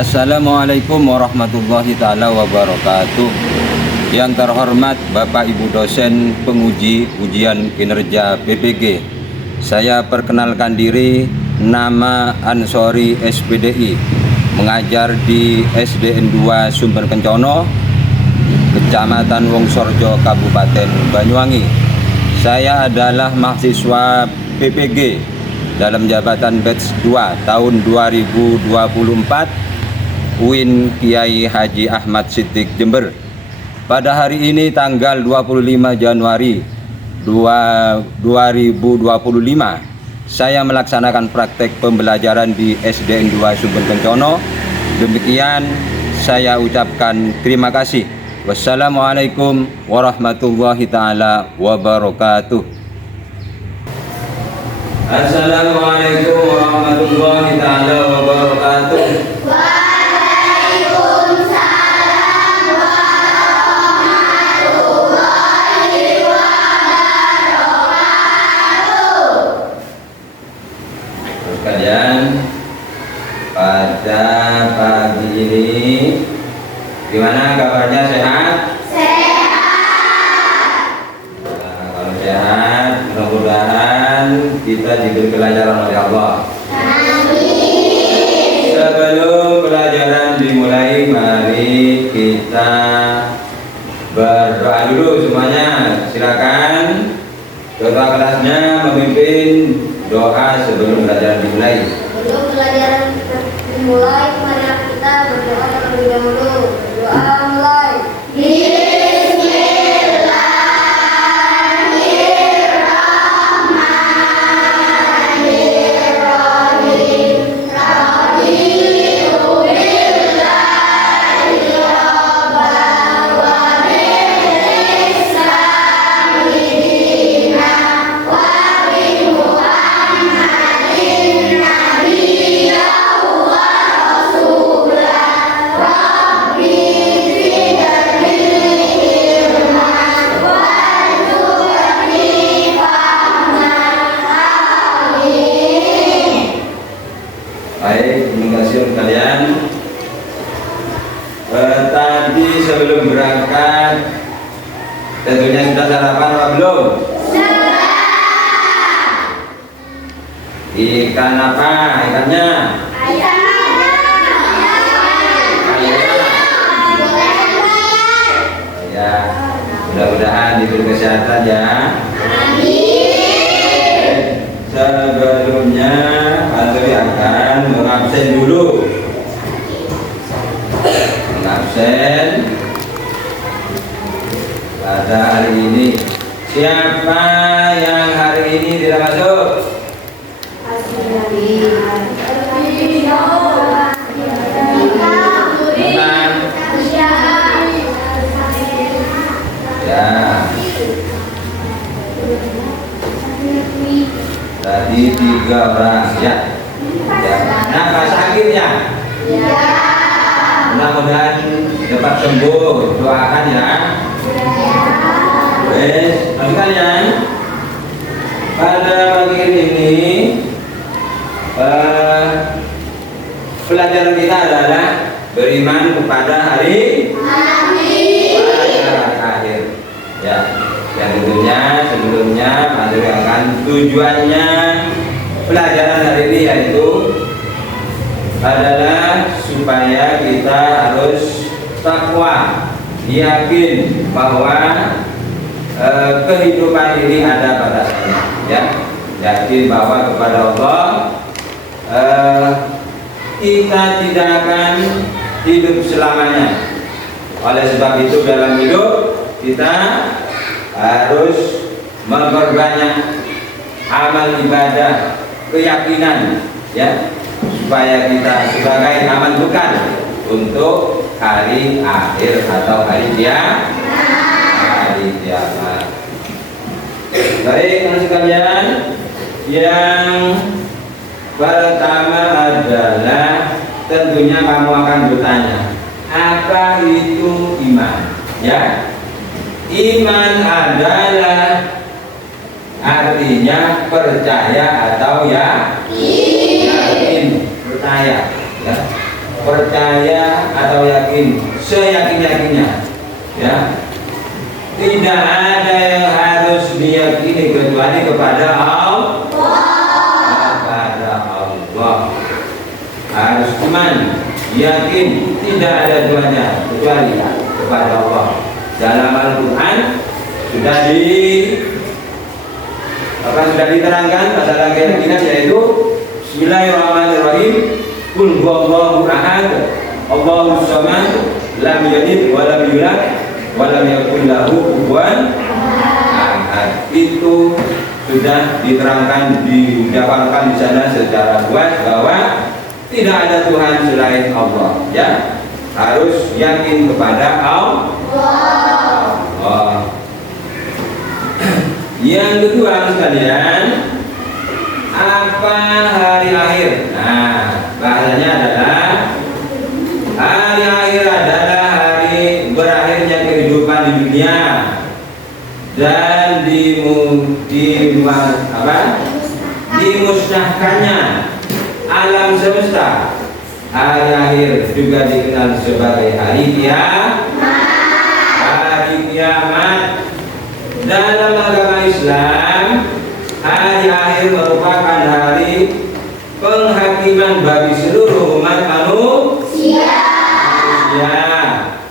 Assalamualaikum warahmatullahi ta'ala wabarakatuh. Yang terhormat Bapak Ibu dosen penguji ujian kinerja PPG, saya perkenalkan diri, nama Ansori SPDI, mengajar di SDN 2 Sumber Kencono, Kecamatan Wongsorjo, Kabupaten Banyuwangi. Saya adalah mahasiswa PPG dalam jabatan batch 2 tahun 2024 UIN Kiai Haji Ahmad Siddiq Jember. Pada hari ini tanggal 25 Januari 2025 saya melaksanakan praktek pembelajaran di SDN 2 Sumber Kencono. Demikian saya ucapkan terima kasih. Wassalamualaikum warahmatullahi ta'ala wabarakatuh. Assalamualaikum warahmatullahi ta'ala wabarakatuh. Sekalian, pada pagi ini gimana kabarnya, sehat? Nah, kalau sehat, mudah-mudahan kita diberi pelajaran oleh Allah. Amin. Sebelum pelajaran dimulai, mari kita berdoa dulu semuanya. Silakan ketua kelasnya memimpin doa sebelum pelajaran dimulai. Sebelum pelajaran dimulai, mari kita berdoa terlebih dahulu. Doa mulai. Baik, terima kasih kalian. Tadi sebelum berangkat tentunya sudah sarapan apa belum? Ikan apa? Ikannya? Ya, mudah-mudahan diberi kesehatan ya. Sebelumnya Andri akan mengabsen dulu. Mengabsen pada hari ini. Siapa yang hari ini tidak masuk? Ya. Tadi 3 orang ya. Kenapa sakitnya? Ya. Mudah-mudahan cepat sembuh. Doakan ya. Wes, kalian pada pagi ini pelajaran kita adalah beriman kepada hari akhir. Ya. Yang tentunya sebelumnya menunjukkan tujuannya pelajaran hari ini yaitu adalah supaya kita harus takwa, yakin bahwa kehidupan ini ada batasannya, ya, yakin bahwa kepada Allah kita tidak akan hidup selamanya. Oleh sebab itu dalam hidup kita harus memperbanyak amal ibadah, keyakinan, ya, supaya kita sebagai amal bekal untuk hari akhir atau hari kiamat. Baik, teman sekalian, yang pertama adalah tentunya kamu akan bertanya, apa itu iman? Ya. Iman adalah artinya percaya atau yakin, percaya, ya. percaya atau yakin seyakin-yakinnya, ya. Tidak ada yang harus diyakini kecuali kepada Allah. Kepada Allah harus iman, yakin tidak ada duanya kecuali kepada Allah. Dalam Al-Quran sudah diterangkan masalah keyakinan, yaitu Bismillahirrahmanirrahim. Qul huwallahu ahad, Allahus samad, lam yalid wa lam yulad wa lam yakul lahu kufuwan ahad. Itu sudah diterangkan, didapatkan di sana secara luas bahwa tidak ada Tuhan selain Allah, ya. Harus yakin kepada Allah. Yang kedua sekalian, apa hari akhir? Nah, bahasanya adalah hari akhir adalah hari berakhirnya kehidupan di dunia dan dimusnahkannya alam semesta. Hari akhir juga dikenal sebagai hari kiamat. Dalam agama Islam, hari akhir merupakan hari penghakiman bagi seluruh umat manusia.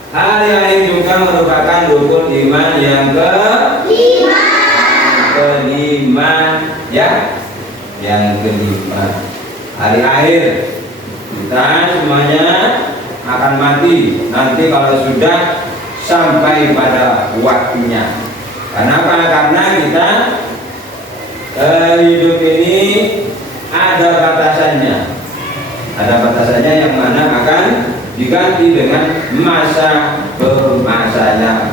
Hari akhir juga merupakan rukun iman yang kelima, ya. Yang kelima, hari akhir. Kita semuanya akan mati nanti kalau sudah sampai pada waktunya. Kenapa? Karena kita hidup ini ada batasannya. Ada batasannya yang mana akan diganti dengan masa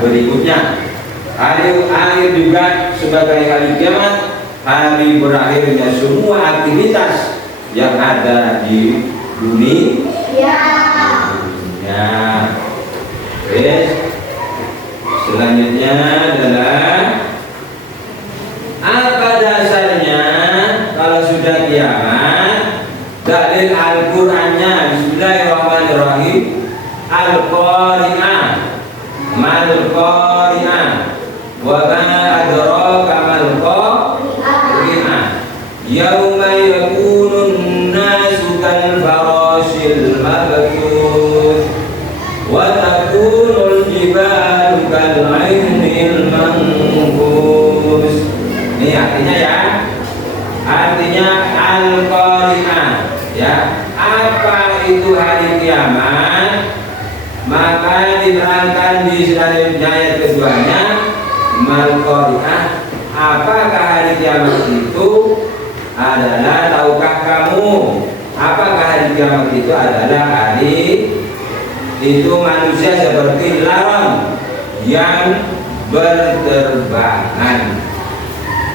berikutnya. Hari akhir juga sebagai hari kiamat, hari berakhirnya semua aktivitas yang ada di dunia. Yes. Selanjutnya adalah apa dasarnya kalau sudah kiamat? Dalil Al-Qur'annya Bismillahirrahmanirrahim. Al-Qari'ah, mal Qari'ah, wa ma adraka mal Qari'ah. Yauma yakunun nasu kal farashil mabthus wa takunul jibalu kal 'ainil manfus. Ini artinya, ya. Artinya Al-Qari'ah, ya. Apa itu hari kiamat? Maka diterangkan di selanjutnya ayat keduanya, Mal-Qari'ah. Apakah hari kiamat itu adalah, tahukah kamu apakah hari kiamat itu adalah hari itu manusia seperti laron yang berterbangan.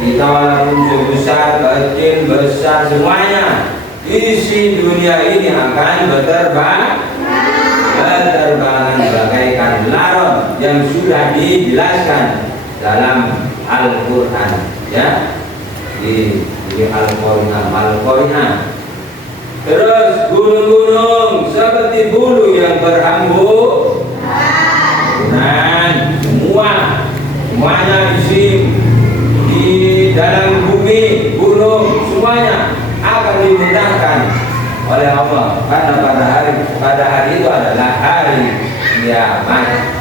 Kita walaupun sebesar, kecil, besar, semuanya isi dunia ini akan berterbangan bagaikan laron yang sudah dijelaskan dalam Al-Quran, ya. Di Al-Qari'ah. Terus gunung-gunung seperti bulu yang berhamburan. Semuanya di dalam bumi, gunung, semuanya akan dimudahkan oleh Allah, karena pada hari itu adalah hari kiamat,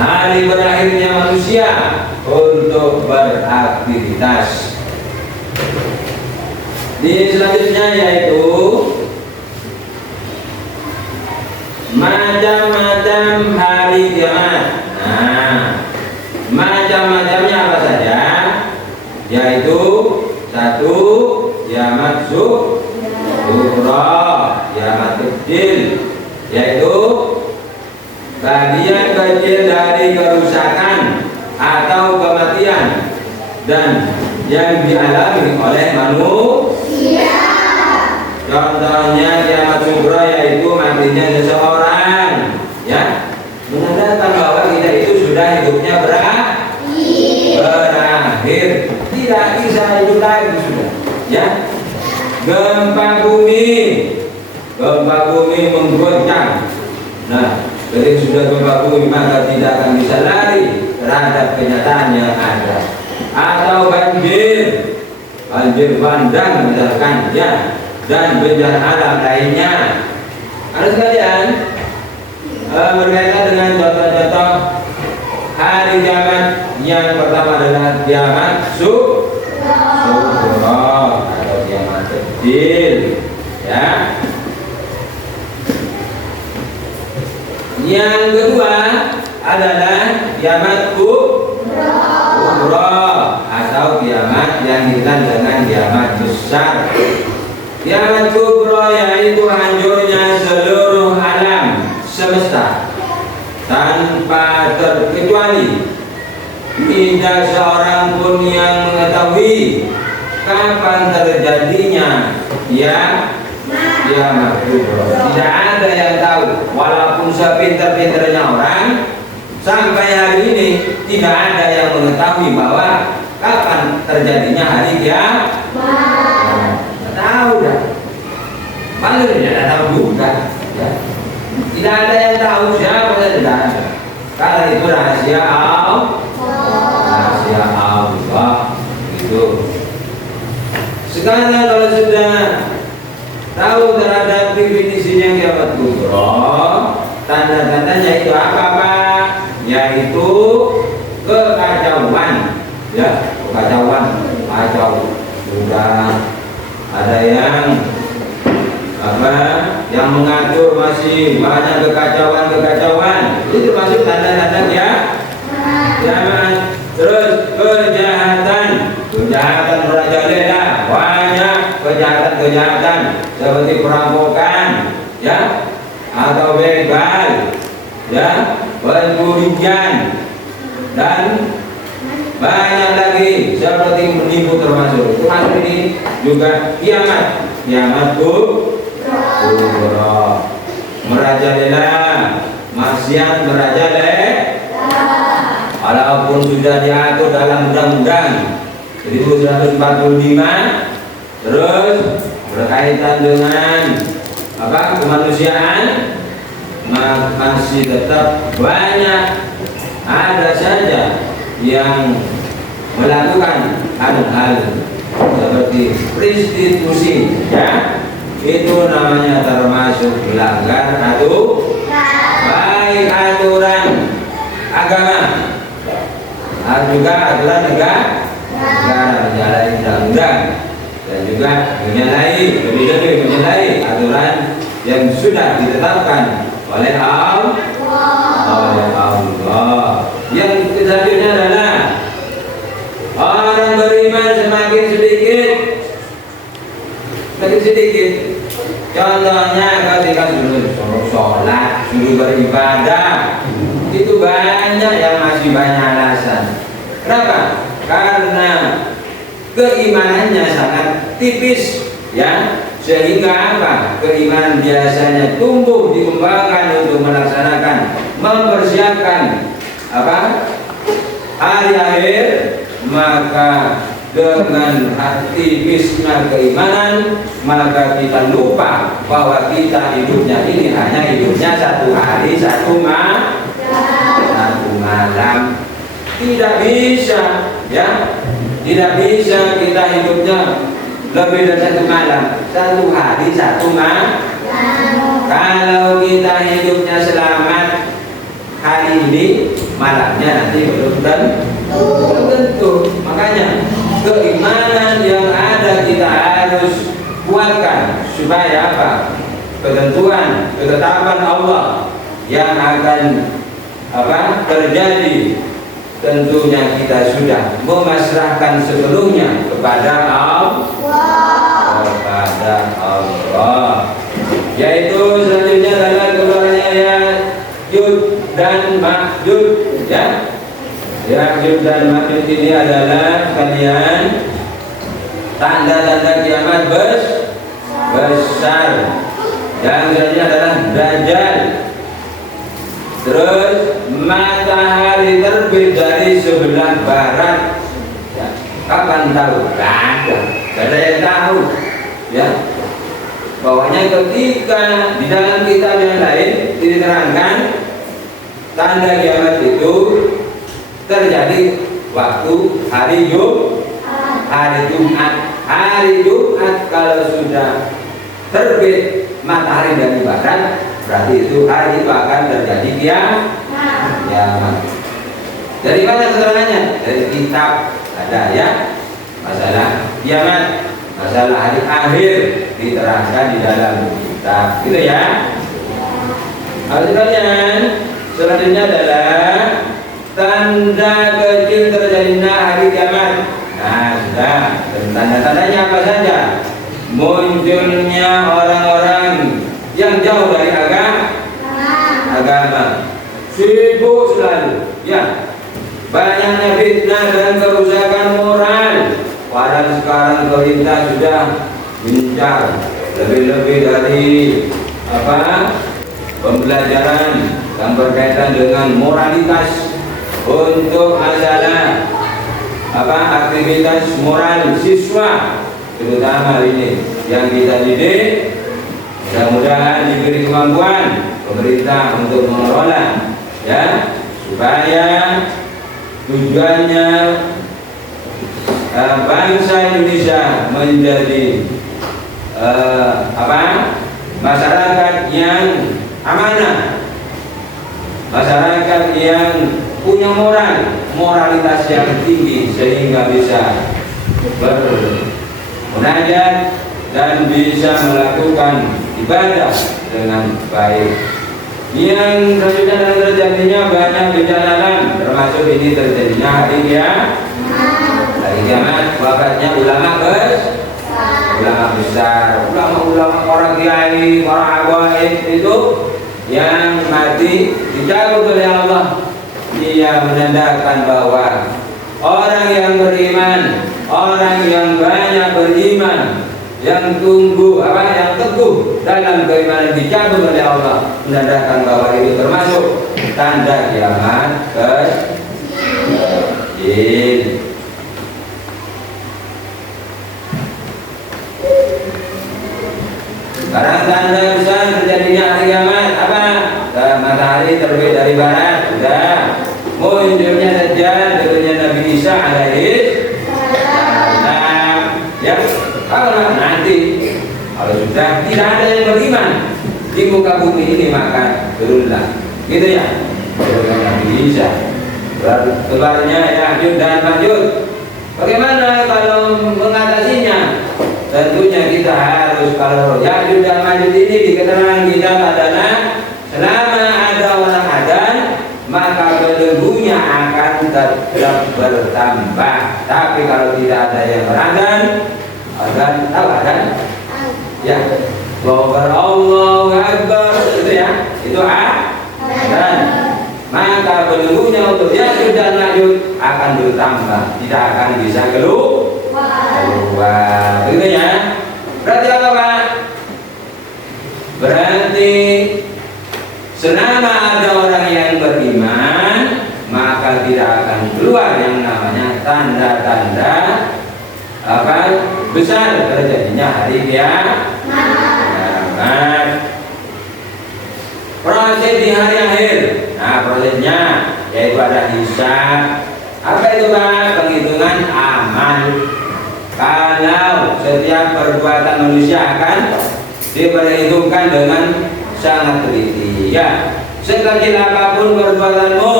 hari berakhirnya manusia untuk beraktivitas. Di selanjutnya yaitu macam-macam hari kiamat. Nah, macam-macamnya apa saja? Yaitu satu, kiamat sughra, kiamat kecil, yaitu bagian kecil dari kerusakan atau kematian dan yang dialami oleh manusia. Contohnya kiamat sughra yaitu matinya seseorang, ya, menandakan bahwa kita itu sudah hidupnya berakhir, tidak bisa hidup lagi sudah, ya. Gempa bumi gempa bumi menggoncang. Nah, ketika sudah gempa bumi maka tidak akan bisa lari terhadap kenyataan yang ada. Atau banjir bandang misalkan ya, dan bencana alam lainnya. Harus kalian berkaitan dengan contoh-contoh hari kiamat. Yang pertama adalah kiamat sughra atau kiamat kecil ya. Yang kedua adalah kiamat kubra atau kiamat yang dikenal dengan kiamat besar. Kiamat kubra yaitu hancurnya seluruh alam semesta tanpa terkecuali. Tidak seorang pun yang mengetahui kapan terjadinya ya kiamat kubra. Tidak ada yang tahu, walaupun sepintar-pintarnya orang sampai hari ini tidak ada yang mengetahui bahwa kapan terjadinya hari kiamat. Tidak tahu dah. Malah tidak tahu juga. Ya. Tidak ada yang tahu siapa saja tidak ada. Karena itu rahasia Allah itu. Sekarang kalau sudah tahu terhadap definisinya kiamat kubra, tanda-tandanya itu apa? Yaitu kekacauan, ya, kacau. Sudah ada yang yang mengatur masih banyak kekacauan. Itu termasuk tanda-tanda ya. Jangan terus kejahatan merajalela, banyak kejahatan seperti perampokan ya, atau begal ya, pencurian dan banyak lagi seperti menipu termasuk. Termasuk ini juga kiamat kubra, merajalela, maksiat merajalela. Walaupun sudah diatur dalam undang-undang 1145, terus berkaitan dengan kemanusiaan, masih tetap banyak ada saja yang melakukan hal-hal seperti prostitusi ya. Itu namanya termasuk melanggar baik aturan agama, juga aturan negara menyalahi undang-undang, dan juga menyalahi aturan yang sudah ditetapkan oleh Allah. Yang selanjutnya adalah orang beriman semakin sedikit. Contohnya ketika suruh sholat, suruh beribadah, itu banyak yang masih banyak alasan. Kenapa? Karena keimanannya sangat tipis ya, sehingga keimanan biasanya tumbuh dikembangkan untuk melaksanakan, mempersiapkan hari akhir, maka dengan tipisnya keimanan maka kita lupa bahwa kita hidupnya ini hanya hidupnya satu hari satu malam. Tidak bisa ya, tidak bisa kita hidupnya lebih dari satu malam, satu hari satu malam. Kalau kita hidupnya selamat hari ini, malamnya nanti belum tentu. Makanya keimanan yang ada kita harus kuatkan supaya ketetapan Allah yang akan terjadi, tentunya kita sudah memasrahkan sepenuhnya kepada Allah. Yaitu selanjutnya adalah keluarnya Ya'juj dan Ma'juj ya. Ya'juj dan Ma'juj ini adalah kalian tanda-tanda kiamat besar. Yang selanjutnya adalah Dajjal. Terus matahari terbit dari sebelah barat ya. Kapan tahu? Tidak ada yang tahu ya. bahwanya ketika di dalam kitab yang lain diterangkan tanda kiamat itu terjadi waktu hari Jumat. Hari Jumat kalau sudah terbit matahari dari barat, berarti itu hari itu akan terjadi kiamat. Dari mana keterangannya? Dari kitab ada ya, masalah kiamat, masalah hari akhir diterangkan di dalam kitab, gitu ya. Sekalian, selanjutnya adalah tanda kecil terjadinya hari kiamat. Nah, sudah. Dan tanda-tandanya apa saja? Munculnya orang-orang yang jauh dari agama, sibuk selalu, ya. Banyaknya fitnah dan kerusakan moral. Padahal sekarang pemerintah sudah gencar lebih-lebih dari pembelajaran yang berkaitan dengan moralitas untuk masalah aktivitas moral siswa, terutama ini yang kita didik. Mudah-mudahan diberi kemampuan pemerintah untuk mengelola, ya, supaya tujuannya bangsa Indonesia menjadi masyarakat yang amanah, masyarakat yang punya moralitas yang tinggi, sehingga bisa bermunajat dan bisa melakukan ibadah dengan baik. Yang selanjutnya dan terjadinya banyak bencana alam, termasuk ini terjadinya hari kiamat, wafatnya ulama besar, ulama orang kiai, orang agama itu yang mati dicabut oleh Allah. Dia menandakan bahwa orang yang beriman, orang yang banyak beriman, yang yang teguh dalam keimanan dicabut oleh Allah, menandakan bahwa itu termasuk tanda kiamat kecil. Sekarang tanda besar terjadinya hari kiamat apa? Matahari terbit dari barat, sudah. Munculnya Dajjal, turunnya Nabi Isa alaihi salam. Ya, kalau nanti kalau sudah tidak ada yang beriman di muka bumi ini, maka turunlah, gitu ya, turunnya Nabi Isa. Keluarnya Ya'juj dan Ma'juj. Bagaimana kalau mengatasinya? Tentunya kita harus, kalau Ya'juj dan Ma'juj ini di keterangan kita adalah selama ada orang Adan, maka belenggunya akan tetap bertambah. Tapi kalau tidak ada yang beradan, tahu Adan? Ya, Allahu Akbar, itu ya, itu Adan. Maka belenggunya untuk Ya'juj dan Ma'juj akan bertambah, tidak akan bisa keluar. Begitu ya. Berarti apa, Pak? Berarti selama ada orang yang beriman, maka tidak akan keluar yang namanya tanda-tanda besar terjadinya hari kiamat. Proses di hari akhir. Nah, prosesnya yaitu ada hisab. Apa itu, Pak? Penghitungan amal. Kalau setiap perbuatan manusia akan diperhitungkan dengan sangat teliti, ya. Sekecil apapun perbuatanmu,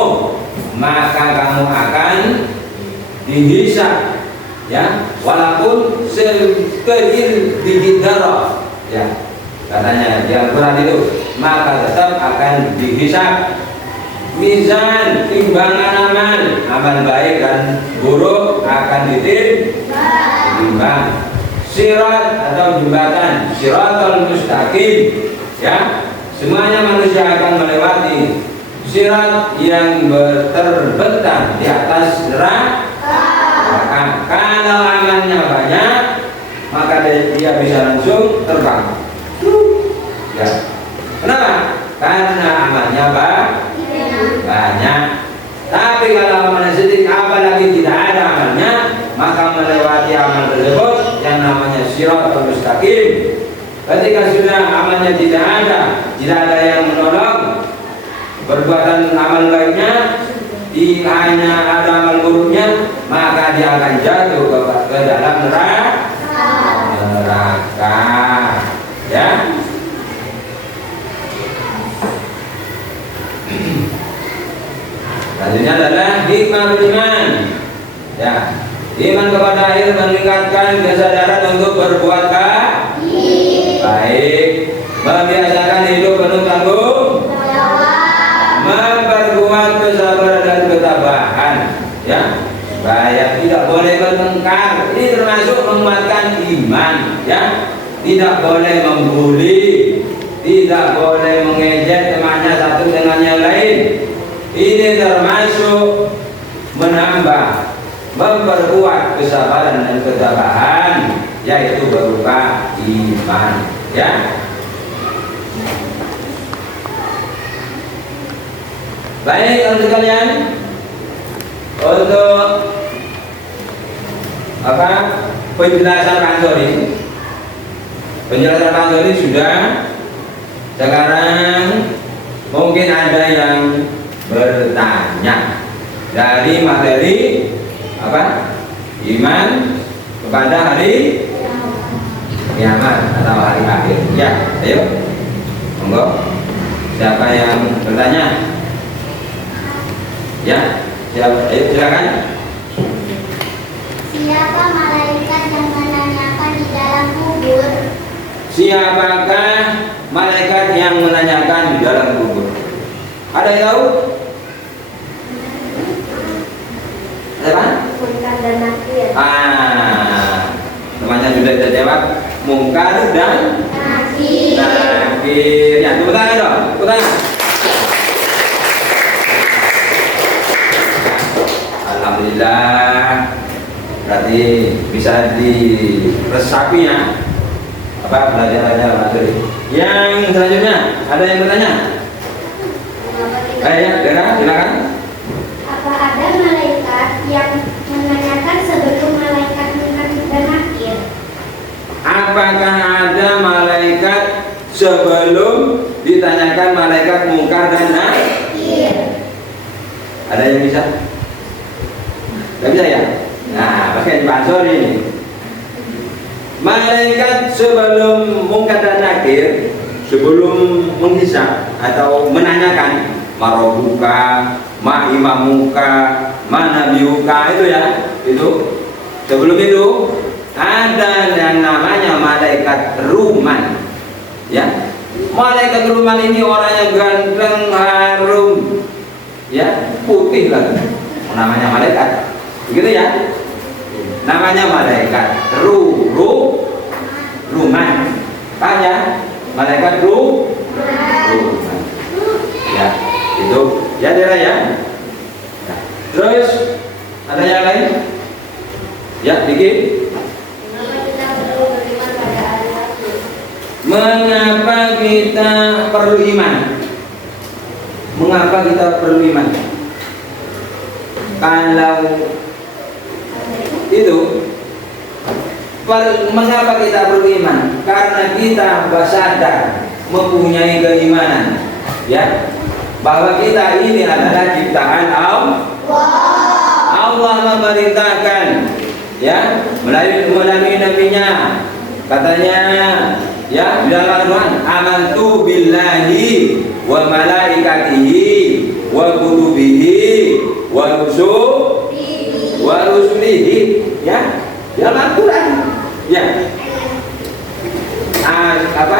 maka kamu akan dihisab, ya. Walaupun sekecil biji darah, ya. Katanya di Al-Quran itu, maka tetap akan dihisab. Mizan, timbangan amal baik dan buruk akan ditimbang. Sirat atau jembatan, siratal mustaqim, ya, semuanya manusia akan melewati sirat yang terbentang di atas neraka. Kalau amalnya banyak, maka dia bisa langsung terbang. Ya. Kenapa? Karena amalnya banyak. Tapi kalau amalnya sedikit, apalagi tidak ada amalnya, maka melewati amal tersebut yang namanya siratal mustaqim Ketika sudah amalnya tidak ada yang menolong perbuatan amal baiknya, hanya ada amal buruknya, maka dia akan jatuh ke dalam neraka. Ya. Selanjutnya adalah hikmah iman. Ya, iman kepada akhir meningkatkan kesadaran untuk berbuat baik, membiasakan hidup penuh tanggung jawab, memperkuat kesabaran dan ketabahan. Ya, supaya tidak boleh bertengkar. Ini termasuk menguatkan iman. Ya, tidak boleh membuli, tidak boleh mengejek temannya satu dengan yang lain. Ini termasuk menambah, memperkuat kesabaran dan ketabahan, yaitu berupa iman. Ya. Baik, teman sekalian, untuk penjelasan Pansori sudah. Sekarang mungkin ada yang bertanya dari materi iman kepada hari kiamat atau hari akhir. Ya, ayo, monggo. Siapa yang bertanya? Ya, ayo silakan. Siapa malaikat yang menanyakan di dalam kubur? Siapakah malaikat yang menanyakan di dalam kubur? Ada yang tahu? Ada? Munkar dan Nakir. Temannya sudah terjawab. Munkar dan Nakir. Ya, tepuk tangan dong. Tepuk tangan. Alhamdulillah. Berarti bisa diresapi ya. Pelajarannya materi. Yang selanjutnya ada yang bertanya? Dera, silakan. Apa ada malaikat yang menanyakan sebelum malaikat Munkar dan Nakir? Apakah ada malaikat sebelum ditanyakan malaikat Munkar dan Nakir? Ada yang bisa? Gak bisa ya? Nah, pakai Pansori ini. Malaikat sebelum Munkar dan Nakir, sebelum menghisab atau menanyakan marobuka, ma imamuka, ma nabiyuka, itu ya, itu sebelum itu ada yang namanya malaikat ruman. Ya, malaikat ruman ini orangnya ganteng, harum, ya, putih lagi, namanya malaikat, begitu ya. Namanya malaikat ruman. Paham ya? Malaikat ruman. Ya, itu ya Dera ya. Nah, terus ada yang lain? Ya, dikit. Mengapa kita perlu iman? Mengapa kita perlu iman? Kalau itu mengapa kita perlu iman? Karena kita sadar mempunyai keimanan, ya, bahwa kita ini adalah ciptaan Allah. Allah memerintahkan, ya, melalui nabinya, katanya, ya, dalam Al-Quran, amantu billahi wa malaikatihi wa kutubihi wa rusulihi, ya, dalam Al-Quran, ya.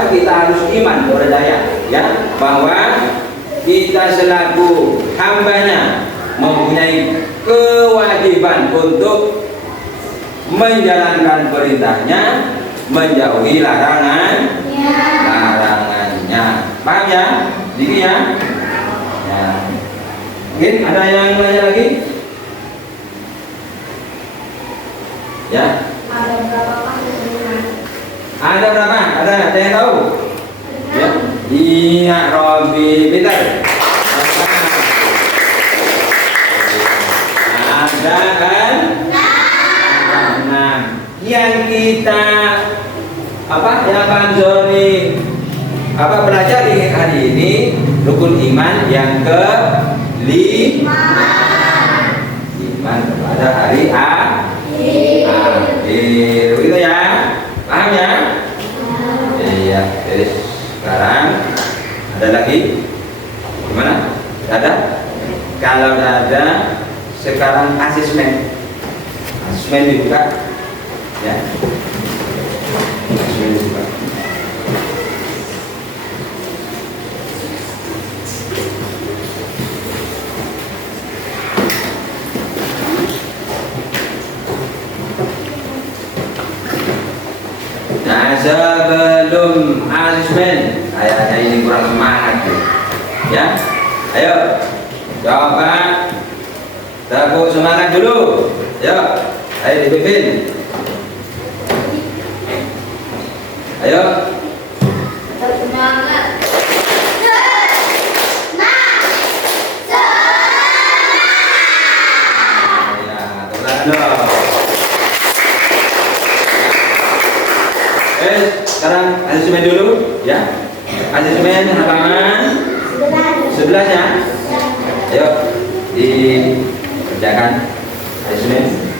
Kita harus iman, percaya, ya, bahwa kita selaku hambanya mempunyai kewajiban untuk menjalankan perintahnya, menjauhi larangannya. Paham ya? Jadi ya. Mungkin ada yang nanya lagi? Ya. Ada berapa iman? Ada berapa? Ada yang tahu? Ya. Iya, Robi, pintar. Ada kan? 6. Yang kita apa yang akan Zoni belajar di hari ini rukun iman yang ke-5, iman kepada hari akhir. Begitu ya, paham ya? Iya. Jadi sekarang ada lagi gimana? Ada? Kalau ada sekarang asesmen dibuka ya. Asesmen dibuka. Nah, sebelum asesmen, kayaknya ini kurang semangat ya. Ayo, coba tepuk semangat dulu. Ayo, ayo dipimpin. Ayo. Semangat. Ya, terlalu. Sekarang asesmen dulu ya. Asesmen halaman 11 ya. Ayo dikerjakan asesmen.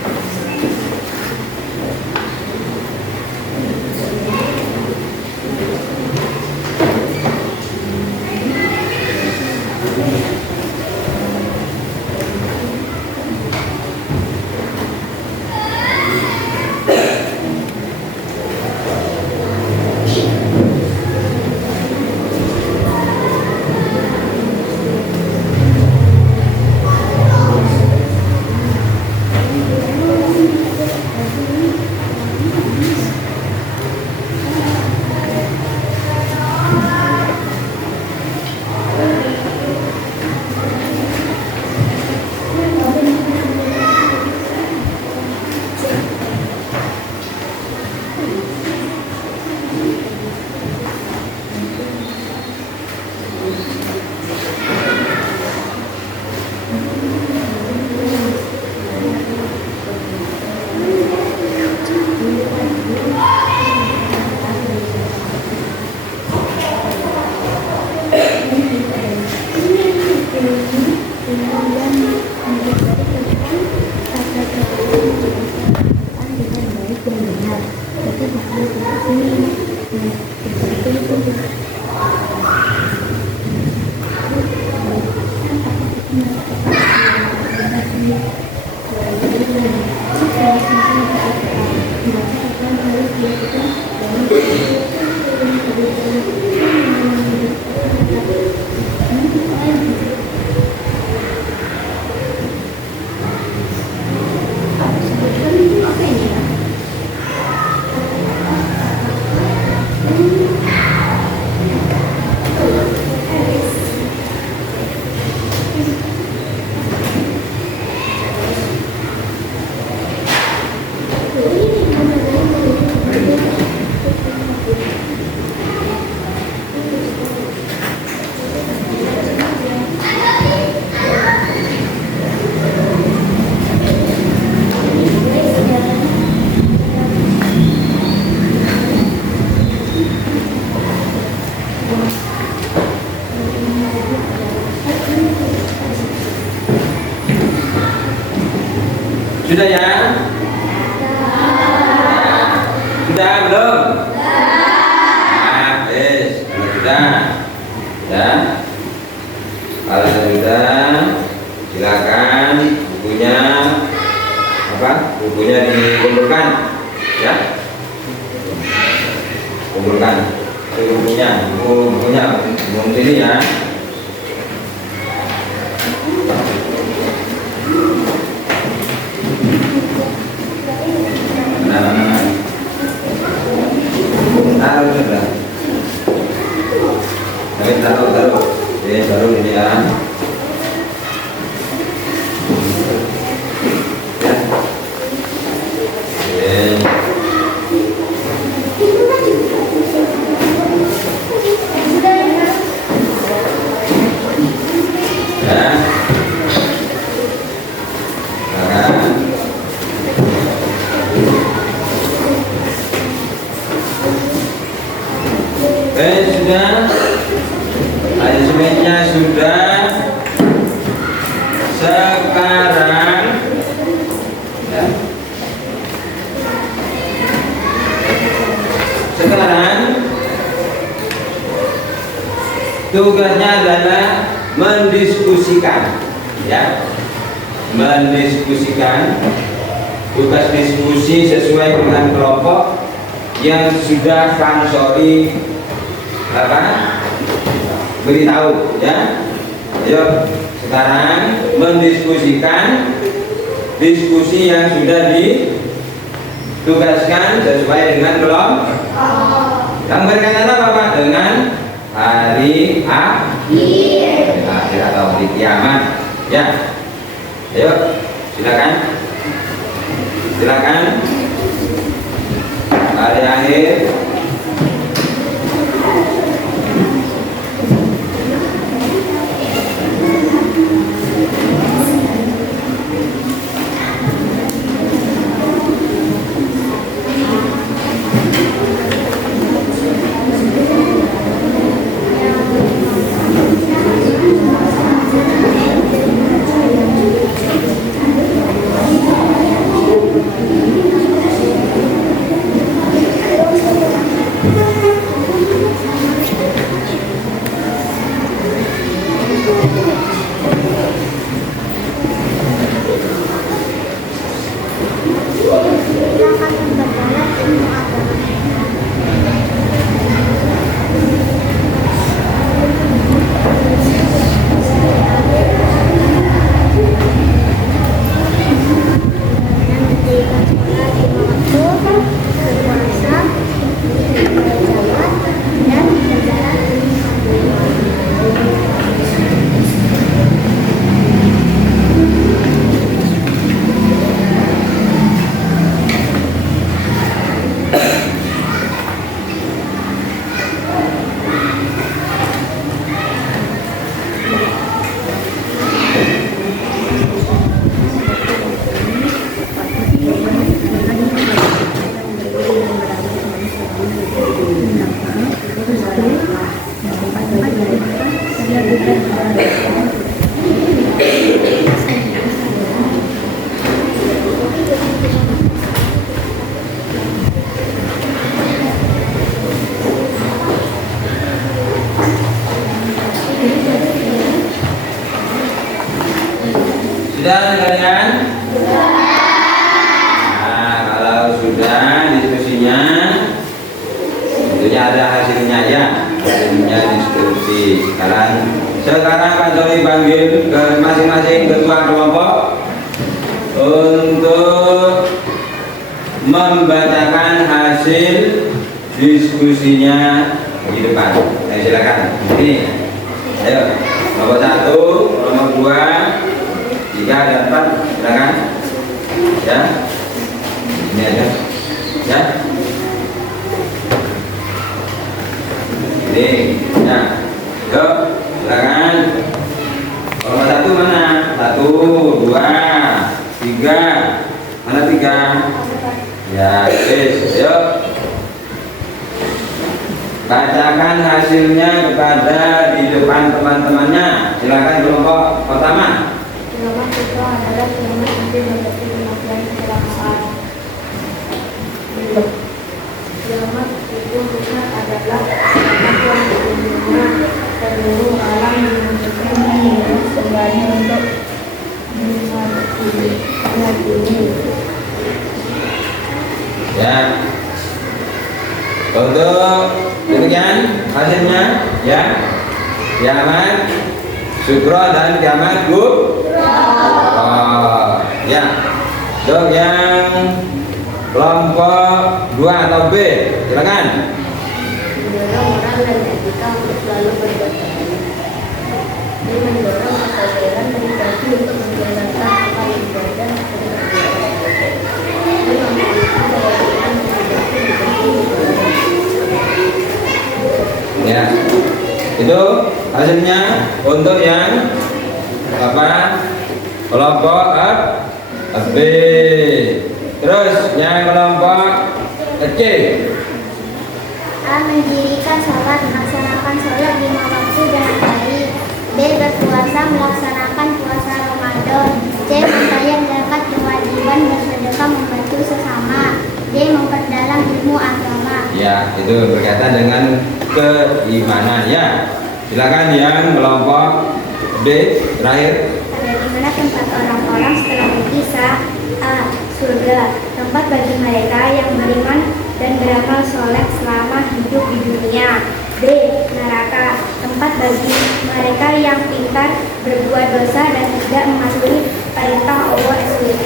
Sudah ya? Sudah belum? Nah, kalau sudah, ya. Kalau sudah, silakan bukunya bukunya dikumpulkan, ya. Kumpulkan bukunya belum sini ya. Taruh. Taruh ini ya. Sudah. Aransemennya sudah. Sekarang ya. Sekarang tugasnya adalah mendiskusikan, ya, mendiskusikan. Tugas diskusi sesuai dengan kelompok yang sudah Kang Sori beritahu, ya. Ayo sekarang mendiskusikan diskusi yang sudah ditugaskan sesuai dengan kelompok. Yang berkaitan apa Pak? Dengan hari akhir atau hari kiamat, ya. Ayo silakan. Silakan. Hari akhir. Sudah kalian? Nah, kalau sudah diskusinya, tentunya ada hasilnya, ya. Hasilnya diskusi. Sekarang Pak Sori panggil ke masing-masing ketua kelompok untuk membacakan hasil diskusinya di depan. Silakan. Ini, ayo. Nomor 1, nomor 2, 3 dan 4, silakan. Ya, ini aja. Ya, ini. Ya, yuk, silakan. Nomor 1 mana? 1, 2, 3. Mana 3? Ya, yuk. Bacakan hasilnya kepada di depan teman-temannya. Silakan kelompok pertama. Nomor itu adalah nomor nanti menjadi penampilan kecelakaan. Nomor itu bukan adalah penampilan dunia seluruh alam menunjukkan kembali untuk menghadiri. Ya. Untuk demikian hasilnya, ya. Kiamat Sugro dan kiamat ya. Untuk yang kelompok 2 atau B, silakan. Mendorong orang dan etika untuk selalu berbuat baik. Ini mendorong kesadaran pribadi untuk menjalankan amal ibadah dengan baik. Ini memberikan kewajiban pribadi Ya, itu hasilnya untuk yang apa? Kelompok B. Terus yang kelompok C. A Mendirikan sholat, melaksanakan sholat 5 waktu dengan baik. B. Berpuasa, melaksanakan puasa Ramadan. C. Membayar zakat, kewajiban bersedekah, membantu sesama. D. Memperdalam ilmu agama. Ya, itu berkaitan dengan keimanan ya. Silakan yang kelompok B terakhir. Ada di mana tempat orang-orang setelah berpisah? A. Surga, tempat bagi mereka yang beriman dan beramal soleh selama hidup di dunia. B. Neraka, tempat bagi mereka yang ingkar, berbuat dosa dan tidak mematuhi perintah Allah SWT.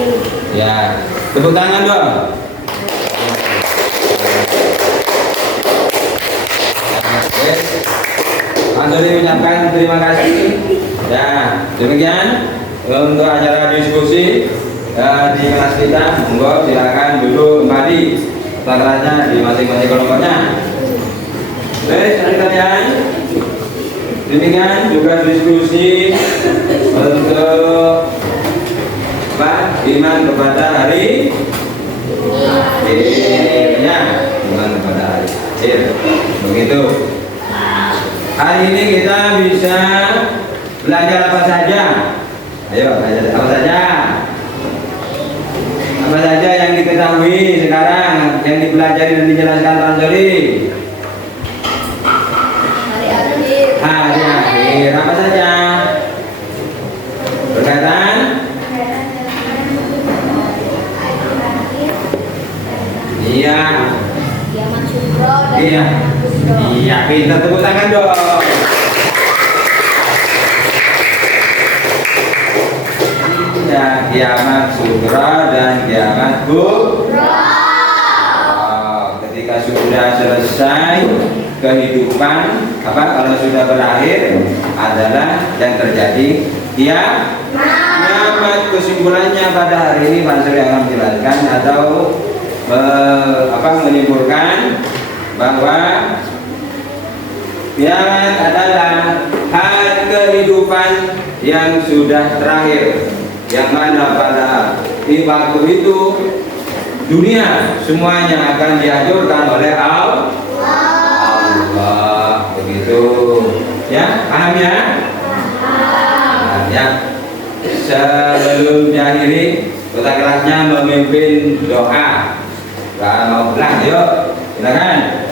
Ya, tepuk tangan dong. Oke. Antoni mengucapkan terima kasih. Ya, demikian untuk acara diskusi di kelas kita. Monggo silakan duduk kembali kelasnya di masing-masing kelompoknya. Baik, kalian. Demikian juga diskusi untuk iman kepada hari akhirnya, iman kepada hari akhir. Begitu. Hari ini kita bisa belajar apa saja? Ayo, belajar apa saja? Apa saja yang diketahui sekarang, yang dipelajari dan dijelaskan Pak Soli? Hari akhir apa saja? Berkaitan? Iya. Iya. Iya, pintar, tepuk tangan dong. Iya, kiamat sugro dan kiamat kubro. Ketika sudah selesai kehidupan, kalau sudah berakhir adalah yang terjadi kiamat. Kesimpulannya pada hari ini Pak Suri akan menjelaskan atau menyimpulkan bahwa kiamat adalah hari kehidupan yang sudah terakhir, yang mana pada waktu itu dunia semuanya akan dihancurkan oleh Allah. Begitu ya, paham ya? Ya, sebelum diakhiri kota kelasnya memimpin doa. Mau pulang, yuk, silakan.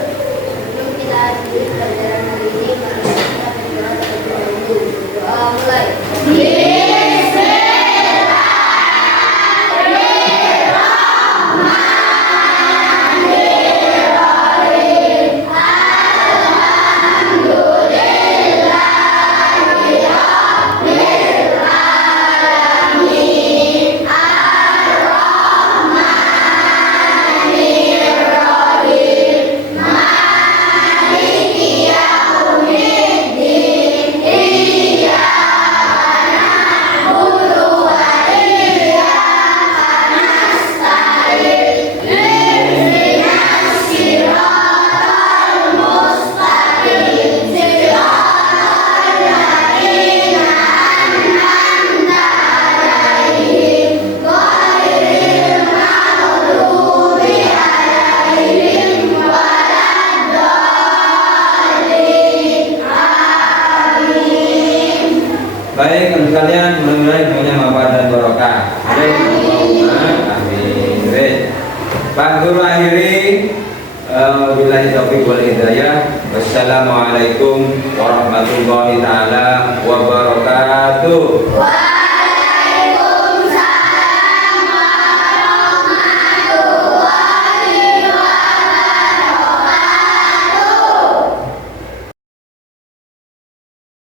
Sebelum kita akhiri pelajaran hari ini, mari kita berdoa terlebih dahulu. Doa mulai. Baik, untuk kalian mudah-mudahan punya manfaat dan barokah. Amin. Baik. Pak Guru akhiri, billahi taufiq wal hidayah. Wassalamualaikum warahmatullahi taala wabarakatuh.